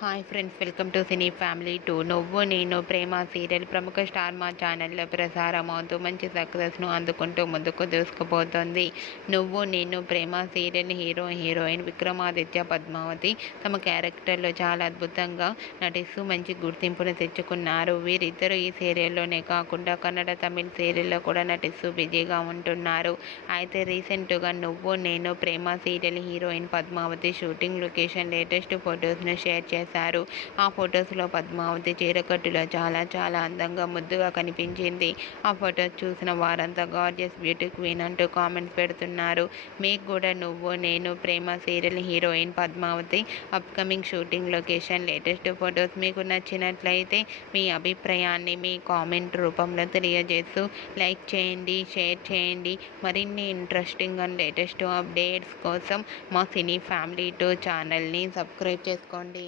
Hi friends, welcome to cine family 2. నువ్వు Nenu Prema serial ప్రముఖ star మా ఛానల్లో ప్రసారం అవుతూ మంచి సక్సెస్ను అందుకుంటూ ముందుకు దూసుకుపోతుంది. నువ్వు నేను ప్రేమ సీరియల్ హీరోయిన్ విక్రమాదిత్య, పద్మావతి తమ క్యారెక్టర్లో చాలా అద్భుతంగా నటిస్తూ మంచి గుర్తింపును తెచ్చుకున్నారు. వీరిద్దరూ ఈ సీరియల్లోనే కాకుండా కన్నడ, తమిళ సీరియల్లో కూడా నటిస్తూ బిజీగా ఉంటున్నారు. అయితే రీసెంట్గా Nuvvu Nenu Prema serial heroine Padmavathi shooting location latest ఫొటోస్ను షేర్ చేశారు. ఆ ఫొటోస్లో పద్మావతి చీరకట్టులో చాలా అందంగా ముద్దుగా కనిపించింది. ఆ ఫొటోస్ చూసిన వారంతా గార్జియస్ బ్యూటీ క్వీన్ అంటూ కామెంట్స్ పెడుతున్నారు. మీకు కూడా Nuvvu Nenu Prema serial heroine Padmavathi upcoming shooting location latest photos మీకు నచ్చినట్లయితే మీ అభిప్రాయాన్ని మీ కామెంట్ రూపంలో తెలియజేస్తూ లైక్ చేయండి, షేర్ చేయండి. మరిన్ని ఇంట్రెస్టింగ్ అండ్ లేటెస్ట్ అప్డేట్స్ కోసం మా సినీ ఫ్యామిలీ 2 ఛానల్ని సబ్స్క్రైబ్ చేసుకోండి.